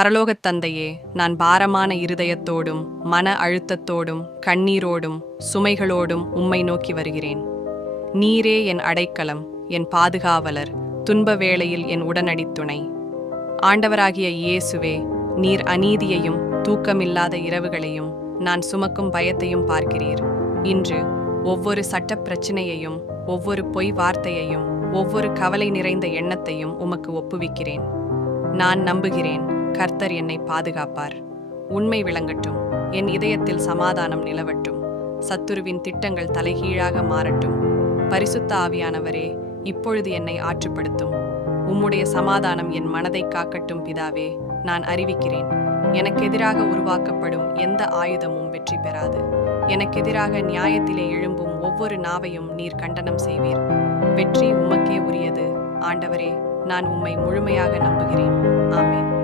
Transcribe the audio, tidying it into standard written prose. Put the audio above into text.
பரலோகத் தந்தையே, நான் பாரமான இருதயத்தோடும் மன அழுத்தத்தோடும் கண்ணீரோடும் சுமைகளோடும் உம்மை நோக்கி வருகிறேன். நீரே என் அடைக்கலம், என் பாதுகாவலர், துன்ப வேளையில் என் உடனடித்துணை. ஆண்டவராகிய இயேசுவே, நீர் அநீதியையும் தூக்கமில்லாத இரவுகளையும் நான் சுமக்கும் பயத்தையும் பார்க்கிறீர். இன்று ஒவ்வொரு சட்டப் பிரச்சினையையும், ஒவ்வொரு பொய் வார்த்தையையும், ஒவ்வொரு கவலை நிறைந்த எண்ணத்தையும் உமக்கு ஒப்புவிக்கிறேன். நான் நம்புகிறேன், கர்த்தர் என்னை பாதுகாப்பார். உண்மை விளங்கட்டும், என் இதயத்தில் சமாதானம் நிலவட்டும், சத்துருவின் திட்டங்கள் தலைகீழாக மாறட்டும். பரிசுத்த ஆவியானவரே, இப்பொழுது என்னை ஆற்றுப்படுத்தும். உம்முடைய சமாதானம் என் மனதை காக்கட்டும். பிதாவே, நான் அறிவிக்கிறேன், எனக்கெதிராக உருவாக்கப்படும் எந்த ஆயுதமும் வெற்றி பெறாது. எனக்கெதிராக நியாயத்திலே எழும்பும் ஒவ்வொரு நாவையும் நீர் கண்டனம் செய்வீர். வெற்றி உமக்கே உரியது. ஆண்டவரே, நான் உம்மை முழுமையாக நம்புகிறேன். ஆமென்.